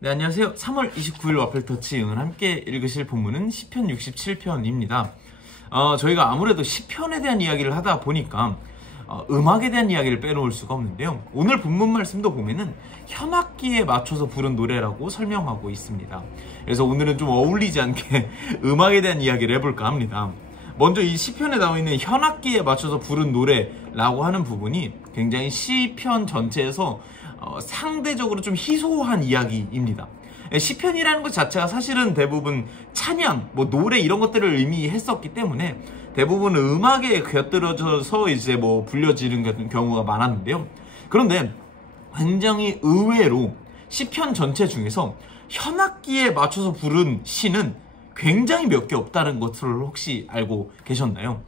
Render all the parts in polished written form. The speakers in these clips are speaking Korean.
네, 안녕하세요. 3월 29일 와플터치 오늘 함께 읽으실 본문은 시편 67편입니다. 저희가 아무래도 시편에 대한 이야기를 하다 보니까 음악에 대한 이야기를 빼놓을 수가 없는데요. 오늘 본문 말씀도 보면은 현악기에 맞춰서 부른 노래라고 설명하고 있습니다. 그래서 오늘은 좀 어울리지 않게 음악에 대한 이야기를 해볼까 합니다. 먼저 이 시편에 나와 있는 현악기에 맞춰서 부른 노래라고 하는 부분이 굉장히 시편 전체에서 상대적으로 좀 희소한 이야기입니다. 시편이라는 것 자체가 사실은 대부분 찬양, 노래 이런 것들을 의미했었기 때문에 대부분 음악에 곁들여져서 이제 불려지는 경우가 많았는데요. 그런데 굉장히 의외로 시편 전체 중에서 현악기에 맞춰서 부른 시는 굉장히 몇 개 없다는 것을 혹시 알고 계셨나요?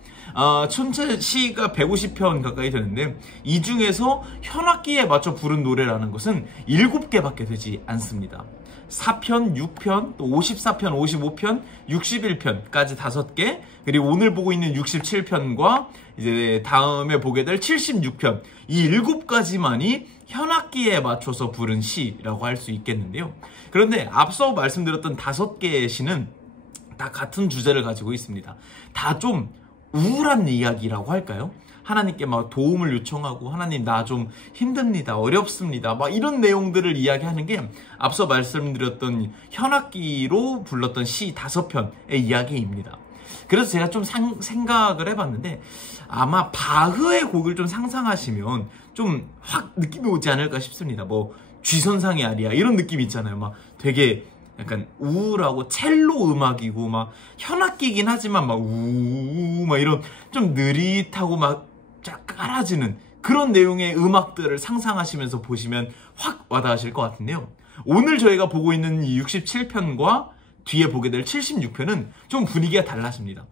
전체 시가 150편 가까이 되는데 이 중에서 현악기에 맞춰 부른 노래라는 것은 7개밖에 되지 않습니다. 4편, 6편, 또 54편, 55편, 61편까지 5개, 그리고 오늘 보고 있는 67편과 이제 다음에 보게 될 76편, 이 7가지만이 현악기에 맞춰서 부른 시라고 할 수 있겠는데요. 그런데 앞서 말씀드렸던 5개의 시는 다 같은 주제를 가지고 있습니다. 다 좀 우울한 이야기라고 할까요? 하나님께 도움을 요청하고 하나님 나 좀 힘듭니다. 어렵습니다. 이런 내용들을 이야기하는 게 앞서 말씀드렸던 현악기로 불렀던 시 5편의 이야기입니다. 그래서 제가 좀 생각을 해봤는데 아마 바흐의 곡을 좀 상상하시면 좀 확 느낌이 오지 않을까 싶습니다. 쥐선상의 아리아 이런 느낌 있잖아요. 되게 약간 우울하고 첼로 음악이고 현악기긴 하지만 이런 좀 느릿하고 쫙 깔아지는 그런 내용의 음악들을 상상하시면서 보시면 확 와닿으실 것 같은데요. 오늘 저희가 보고 있는 이 67편과 뒤에 보게 될 76편은 좀 분위기가 달라집니다.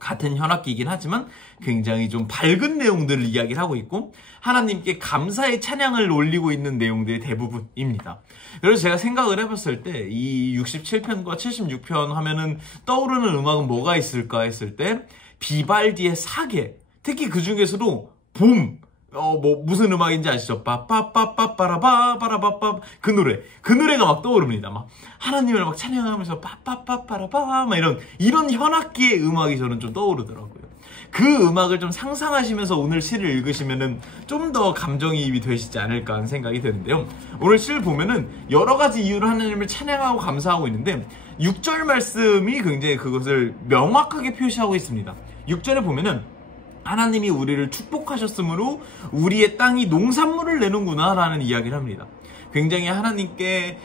같은 현악기이긴 하지만 굉장히 좀 밝은 내용들을 이야기를 하고 있고 하나님께 감사의 찬양을 올리고 있는 내용들이 대부분입니다. 그래서 제가 생각을 해봤을 때 이 67편과 76편 하면은 떠오르는 음악은 뭐가 있을까 했을 때 비발디의 사계, 특히 그 중에서도 봄, 무슨 음악인지 아시죠? 빠빠빠빠빠라바빠라바빠 그 노래가 막 떠오릅니다. 하나님을 찬양하면서 빠빠빠빠라바 이런 현악기의 음악이 저는 좀 떠오르더라고요. 그 음악을 좀 상상하시면서 오늘 시를 읽으시면은 좀 더 감정이입이 되시지 않을까 하는 생각이 드는데요. 오늘 시를 보면은 여러 가지 이유로 하나님을 찬양하고 감사하고 있는데 6절 말씀이 굉장히 그것을 명확하게 표시하고 있습니다. 6절에 보면은 하나님이 우리를 축복하셨으므로 우리의 땅이 농산물을 내는구나 라는 이야기를 합니다. 굉장히 하나님께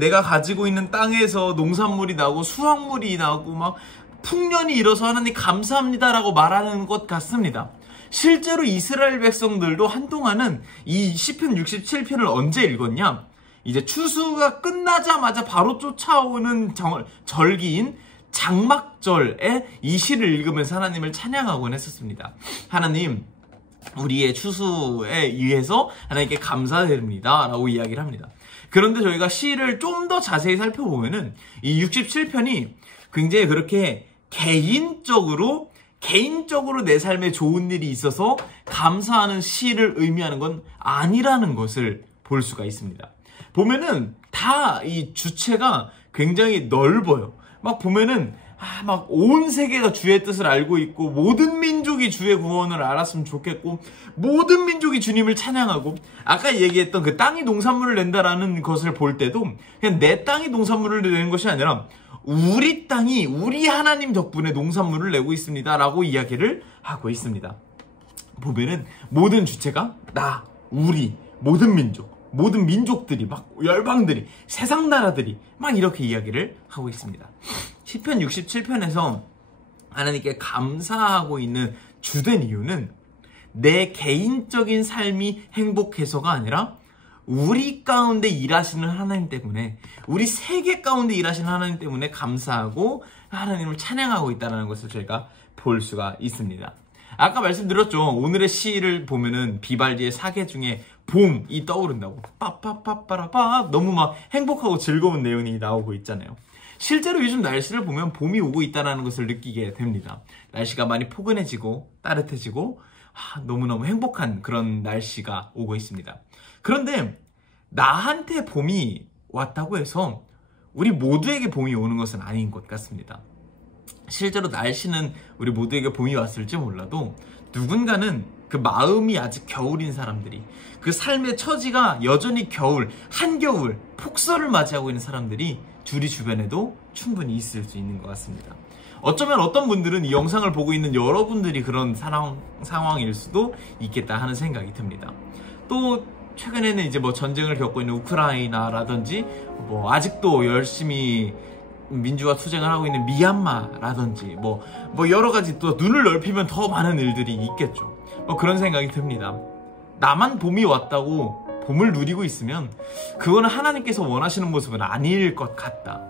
내가 가지고 있는 땅에서 농산물이 나고 수확물이 나고 풍년이 일어서 하나님 감사합니다 라고 말하는 것 같습니다. 실제로 이스라엘 백성들도 한동안은 이 시편 67편을 언제 읽었냐? 이제 추수가 끝나자마자 바로 쫓아오는 절기인 장막절에 이 시를 읽으면서 하나님을 찬양하곤 했었습니다. 하나님, 우리의 추수에 의해서 하나님께 감사드립니다 라고 이야기를 합니다. 그런데 저희가 시를 좀 더 자세히 살펴보면은 이 67편이 굉장히 그렇게 개인적으로 내 삶에 좋은 일이 있어서 감사하는 시를 의미하는 건 아니라는 것을 볼 수가 있습니다. 보면은 다 이 주체가 굉장히 넓어요. 보면은 온 세계가 주의 뜻을 알고 있고 모든 민족이 주의 구원을 알았으면 좋겠고 모든 민족이 주님을 찬양하고 아까 얘기했던 그 땅이 농산물을 낸다라는 것을 볼 때도 그냥 내 땅이 농산물을 내는 것이 아니라 우리 땅이 우리 하나님 덕분에 농산물을 내고 있습니다 라고 이야기를 하고 있습니다. 보면은 모든 주체가 나, 우리, 모든 민족들이 열방들이 세상 나라들이 이렇게 이야기를 하고 있습니다. 시편 67편에서 하나님께 감사하고 있는 주된 이유는 내 개인적인 삶이 행복해서가 아니라 우리 가운데 일하시는 하나님 때문에 우리 세계 가운데 일하시는 하나님 때문에 감사하고 하나님을 찬양하고 있다는 것을 저희가 볼 수가 있습니다. 아까 말씀드렸죠. 오늘의 시를 보면은 비발디의 사계 중에 봄이 떠오른다고. 빠빠빠빠라빠 너무 행복하고 즐거운 내용이 나오고 있잖아요. 실제로 요즘 날씨를 보면 봄이 오고 있다는 것을 느끼게 됩니다. 날씨가 많이 포근해지고 따뜻해지고 너무너무 행복한 그런 날씨가 오고 있습니다. 그런데 나한테 봄이 왔다고 해서 우리 모두에게 봄이 오는 것은 아닌 것 같습니다. 실제로 날씨는 우리 모두에게 봄이 왔을지 몰라도 누군가는 그 마음이 아직 겨울인 사람들이, 그 삶의 처지가 여전히 겨울, 한겨울, 폭설을 맞이하고 있는 사람들이 우리 주변에도 충분히 있을 수 있는 것 같습니다. 어쩌면 어떤 분들은 이 영상을 보고 있는 여러분들이 그런 상황일 수도 있겠다 하는 생각이 듭니다. 또 최근에는 이제 뭐 전쟁을 겪고 있는 우크라이나라든지 뭐 아직도 열심히 민주화 투쟁을 하고 있는 미얀마라든지 뭐 여러 가지, 또 눈을 넓히면 더 많은 일들이 있겠죠. 뭐 그런 생각이 듭니다. 나만 봄이 왔다고 봄을 누리고 있으면 그거는 하나님께서 원하시는 모습은 아닐 것 같다.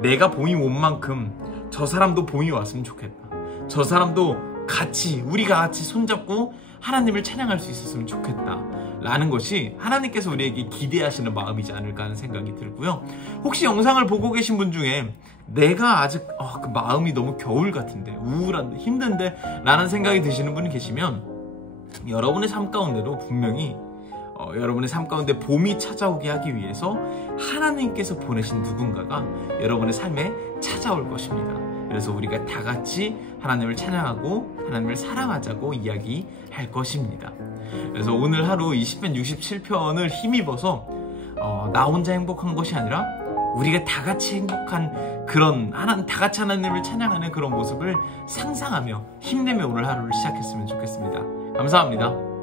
내가 봄이 온 만큼 저 사람도 봄이 왔으면 좋겠다. 저 사람도 같이, 우리가 같이 손잡고 하나님을 찬양할 수 있었으면 좋겠다 라는 것이 하나님께서 우리에게 기대하시는 마음이지 않을까 하는 생각이 들고요. 혹시 영상을 보고 계신 분 중에 내가 아직 그 마음이 너무 겨울 같은데, 우울한데, 힘든데 라는 생각이 드시는 분이 계시면 여러분의 삶 가운데로 분명히 여러분의 삶 가운데 봄이 찾아오게 하기 위해서 하나님께서 보내신 누군가가 여러분의 삶에 찾아올 것입니다. 그래서 우리가 다 같이 하나님을 찬양하고 하나님을 사랑하자고 이야기할 것입니다. 그래서 오늘 하루 20편 67편을 힘입어서 나 혼자 행복한 것이 아니라 우리가 다 같이 행복한 그런 다 같이 하나님을 찬양하는 그런 모습을 상상하며 힘내며 오늘 하루를 시작했으면 좋겠습니다. 감사합니다.